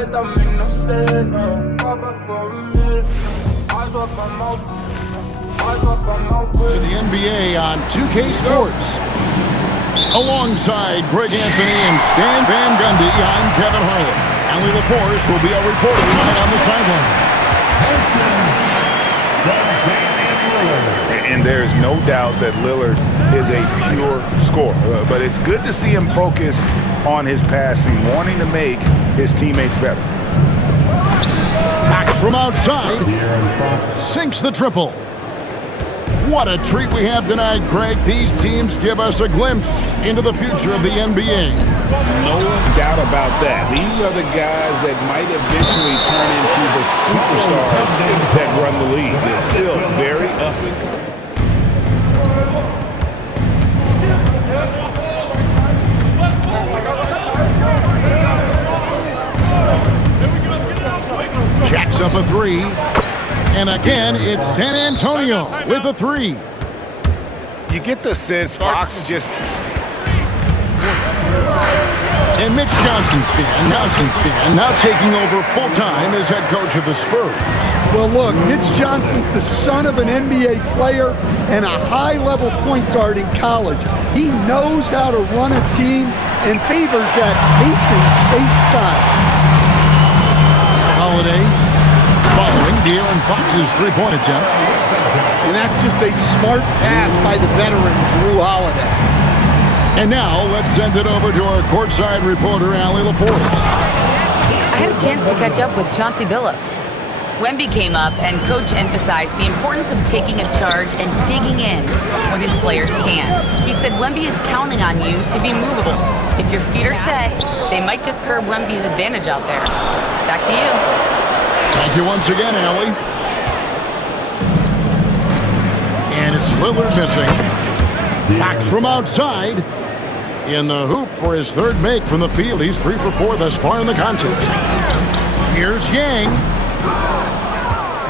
lies don't make no sense. Walk up for a minute. Eyes up on my To the NBA on 2K Sports. Alongside Greg Anthony and Stan Van Gundy, I'm Kevin Harlan. Allie LaForce will be our reporter tonight on the sideline. And there's no doubt that Lillard is a pure scorer. But it's good to see him focus on his passing, wanting to make his teammates better. Fox from outside sinks the triple. What a treat we have tonight, Greg. These teams give us a glimpse into the future of the NBA. No doubt about that. These are the guys that might eventually turn into the superstars that run the league. They're still very up and coming. Jacks up a three. And again, it's San Antonio with a three. You get the sense Fox just... And Mitch Johnson now taking over full-time as head coach of the Spurs. Well, look, Mitch Johnson's the son of an NBA player and a high-level point guard in college. He knows how to run a team and favors that pacing space style. Holiday following De'Aaron Fox's three-point attempt. And that's just a smart pass by the veteran, Drew Holiday. And now, let's send it over to our courtside reporter, Allie LaForce. I had a chance to catch up with Chauncey Billups. Wemby came up, and Coach emphasized the importance of taking a charge and digging in when his players can. He said Wemby is counting on you to be movable. If your feet are set, they might just curb Wemby's advantage out there. Back to you. Thank you once again, Allie. And it's Lillard missing. Fox from outside. In the hoop for his third make from the field. He's 3 for 4 thus far in the contest. Here's Yang.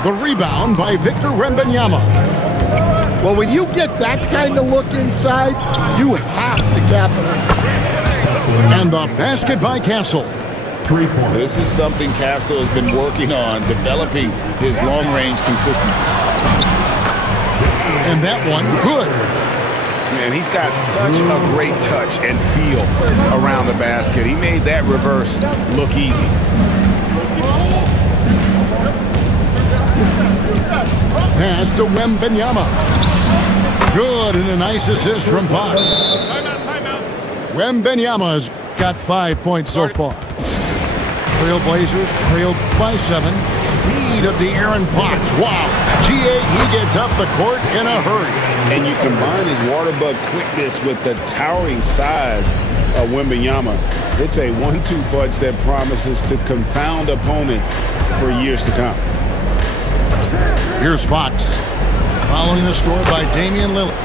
The rebound by Victor Wembanyama. Well, when you get that kind of look inside, you have to capitalize. And the basket by Castle. This is something Castle has been working on, developing his long-range consistency. And that one, good. Man, he's got such a great touch and feel around the basket. He made that reverse look easy. Pass to Wembanyama. Good, and a nice assist from Fox. Wembanyama's got 5 points so far. Trailblazers trailed by 7. Speed of De'Aaron Fox. Wow. He gets up the court in a hurry. And you combine his water bug quickness with the towering size of Wembanyama. It's a 1-2 punch that promises to confound opponents for years to come. Here's Fox. Following the score by Damian Lillard.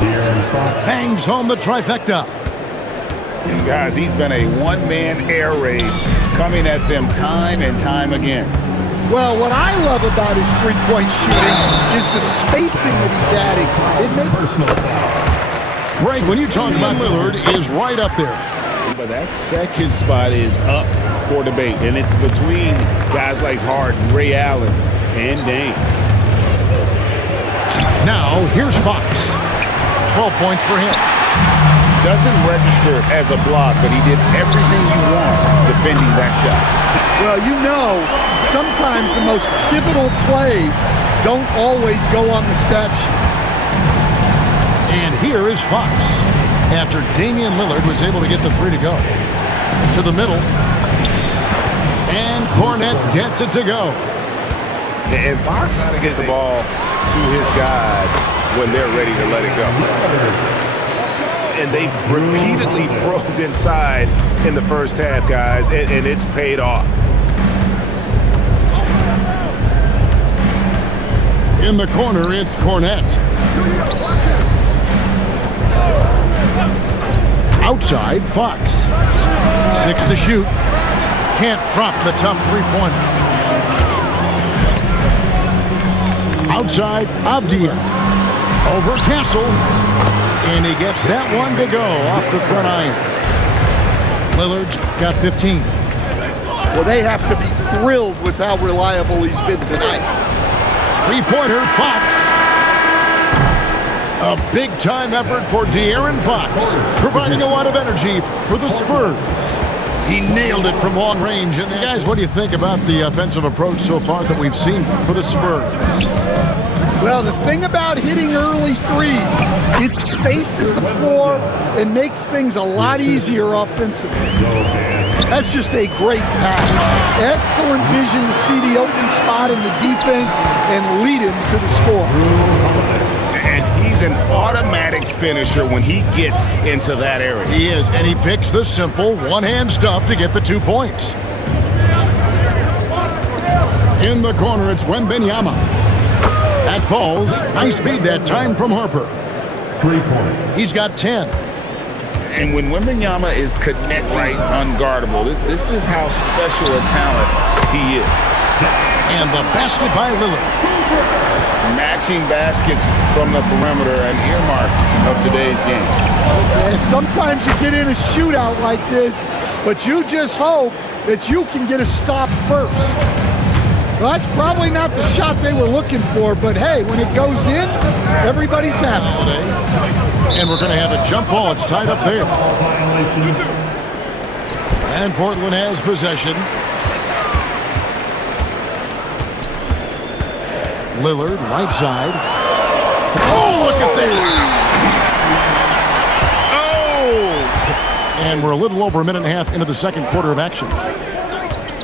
Bangs home the trifecta. And guys, he's been a one-man air raid coming at them time and time again. Well, what I love about his three-point shooting is the spacing that he's adding. It makes Greg, when you talk about Lillard, is right up there. But that second spot is up for debate, and it's between guys like Harden, Ray Allen, and Dame. Now, here's Fox. 12 points for him. Doesn't register as a block, but he did everything you want defending that shot. Well, you know, sometimes the most pivotal plays don't always go on the stat sheet. And here is Fox. After Damian Lillard was able to get the three to go. To the middle. And Cornette gets it to go. And Fox gets the ball to his guys when they're ready to let it go. And they've repeatedly probed inside in the first half, guys, and it's paid off. In the corner, it's Cornette. Outside, Fox. 6 to shoot. Can't drop the tough three-pointer. Outside, Avdia. Over Castle. And he gets that one to go off the front iron. Lillard's got 15. Well, they have to be thrilled with how reliable he's been tonight. Three-pointer, Fox. A big-time effort for De'Aaron Fox, providing a lot of energy for the Spurs. He nailed it from long range. And guys, what do you think about the offensive approach so far that we've seen for the Spurs? Well, the thing about hitting early threes, it spaces the floor and makes things a lot easier offensively. That's just a great pass. Excellent vision to see the open spot in the defense and lead him to the score. And he's an automatic finisher when he gets into that area. He is, and he picks the simple one-hand stuff to get the 2 points. In the corner, it's Wembanyama. That falls. Nice feed that time from Harper. 3 points. He's got 10. And when Wembanyama is connecting unguardable, this is how special a talent he is. And the basket by Lillard. Matching baskets from the perimeter, an earmark of today's game. And sometimes you get in a shootout like this, but you just hope that you can get a stop first. Well, that's probably not the shot they were looking for, but hey, when it goes in, everybody's happy. And we're going to have a jump ball. It's tied up there. And Portland has possession. Lillard, right side. Oh, look at this. Oh! And we're a little over a minute and a half into the second quarter of action.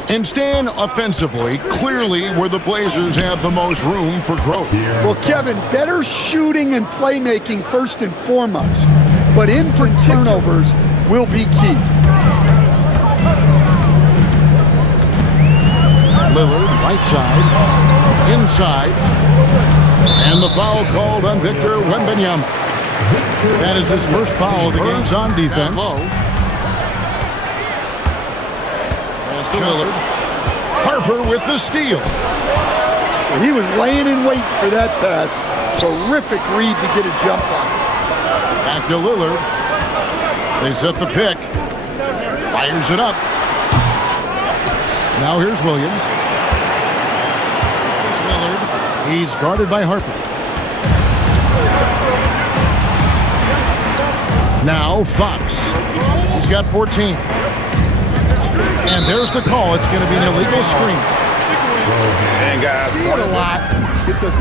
And Stan, offensively, clearly where the Blazers have the most room for growth. Well, Kevin, better shooting and playmaking first and foremost, but infrequent turnovers will be key. Lillard, right side, inside, and the foul called on Victor Wembanyama. That is his first foul of the game on defense. To Lillard. Harper with the steal. He was laying in wait for that pass. Terrific read to get a jump on. Back to Lillard. They set the pick. Fires it up. Now here's Williams. Here's Lillard. He's guarded by Harper. Now Fox. He's got 14. And there's the call. It's going to be an illegal screen. And guys, See it a lot. It's a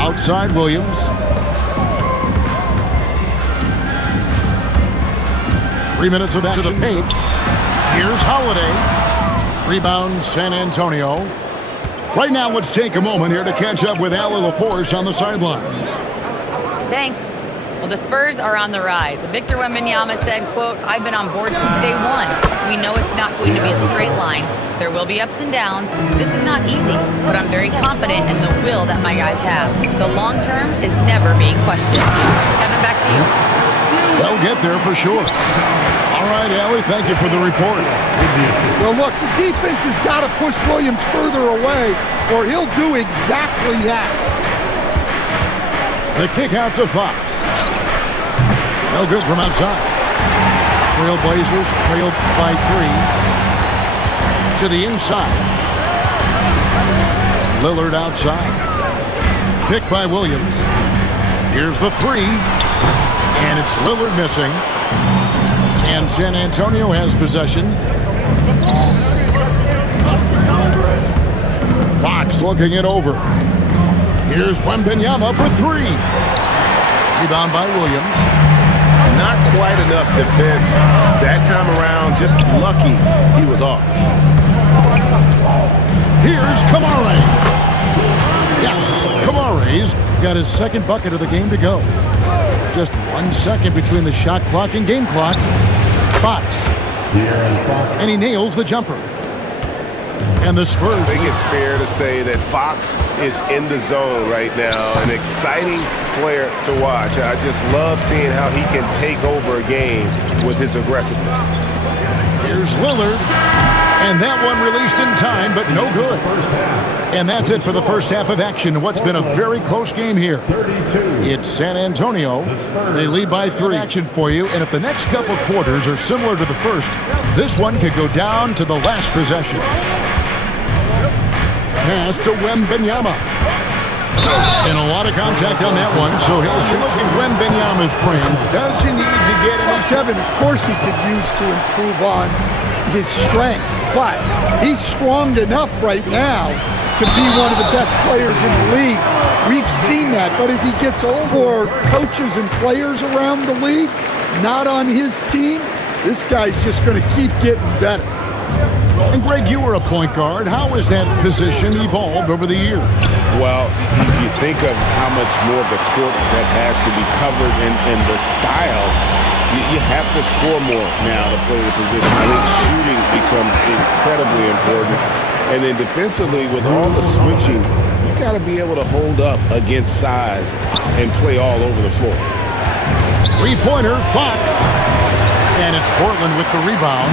outside Williams. 3 minutes of action to the paint. Here's Holiday. Rebound San Antonio. Right now, let's take a moment here to catch up with Allie LaForce on the sidelines. Thanks. Well, the Spurs are on the rise. Victor Wembanyama said, quote, "I've been on board since day one. We know it's not going to be a straight line. There will be ups and downs. This is not easy, but I'm very confident in the will that my guys have. The long term is never being questioned." Kevin, back to you. They'll get there for sure. All right, Allie, thank you for the report. Well, look, the defense has got to push Williams further away, or he'll do exactly that. The kick out to Fox. No good from outside. Trailblazers trailed by 3. To the inside. Lillard outside. Picked by Williams. Here's the 3. And it's Lillard missing. And San Antonio has possession. Fox looking it over. Here's Wembanyama for 3. Rebound by Williams. not quite enough defense that time around. Just lucky he was off. Here's Kamara. Yes, Kamara's got his second bucket of the game to go. Just 1 second between the shot clock and game clock. Fox. And he nails the jumper. And the Spurs. I think it's fair to say that Fox is in the zone right now. An exciting player to watch. I just love seeing how he can take over a game with his aggressiveness. Here's Lillard. And that one released in time, but no good. And that's it for the first half of action. What's been a very close game here. It's San Antonio. They lead by 3. Action for you. And if the next couple quarters are similar to the first, this one could go down to the last possession. Pass to Wembanyama. And a lot of contact on that one, so he'll shoot to Wembanyama's frame. Does he need to get any? Kevin, of course he could use to improve on his strength, but he's strong enough right now to be one of the best players in the league. We've seen that, but as he gets older, coaches and players around the league, not on his team, this guy's just going to keep getting better. And Greg, you were a point guard. How has that position evolved over the years? Well, if you think of how much more of the court that has to be covered and the style, you have to score more now to play the position. I think shooting becomes incredibly important. And then defensively, with all the switching, you got to be able to hold up against size and play all over the floor. Three-pointer, Fox. And it's Portland with the rebound.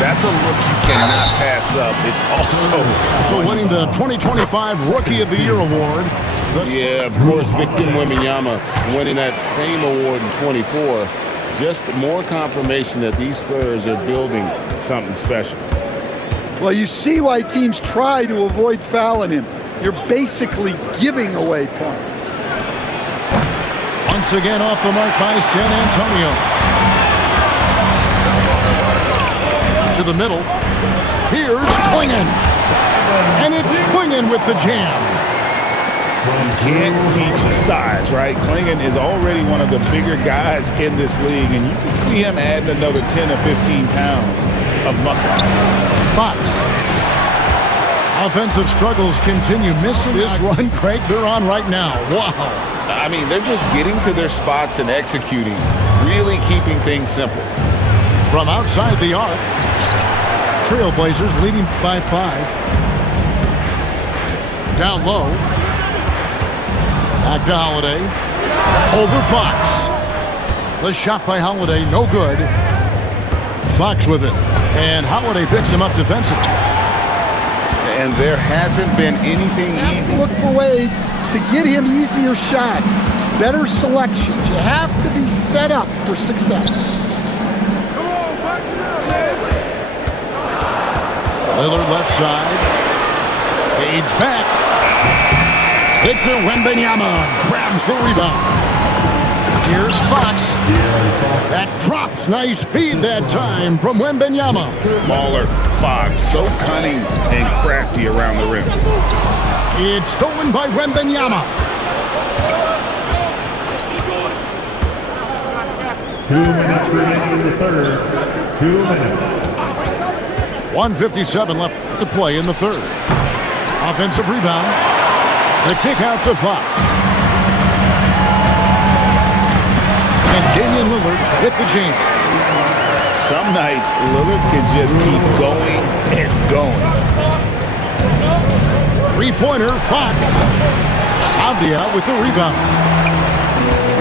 That's a look you cannot pass up. It's also winning the 2025 Rookie of the Year award. Yeah, of course, Victor Wembanyama winning that same award in 24. Just more confirmation that these Spurs are building something special. Well, you see why teams try to avoid fouling him. You're basically giving away points. Once again off the mark by San Antonio. To the middle. Here's Klingon. And it's Klingon with the jam. You can't teach size, right? Klingon is already one of the bigger guys in this league, and you can see him adding another 10 or 15 pounds of muscle. Fox. Offensive struggles continue. Missing this run, Craig, they're on right now. Wow. I mean, they're just getting to their spots and executing, really keeping things simple. From outside the arc, Trailblazers leading by 5. Down low. Back to Holiday. Over Fox. The shot by Holiday, no good. Fox with it. And Holiday picks him up defensively. And there hasn't been anything easy. Look for ways to get him easier shots, better selections. You have to be set up for success. Lillard left side. Fades back. Victor Wembanyama grabs the rebound. Here's Fox. That drops. Nice feed that time from Wembanyama. Smaller Fox, so cunning and crafty around the rim. It's stolen by Wembanyama. 2 minutes remaining in the third. 2 minutes. 1:57 left to play in the third. Offensive rebound. The kick out to Fox. And Damian Lillard hit the jam. Some nights, Lillard can just keep going and going. Three-pointer, Fox. Avdia with the rebound.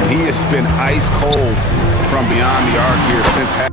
And he has been ice cold from beyond the arc here since half.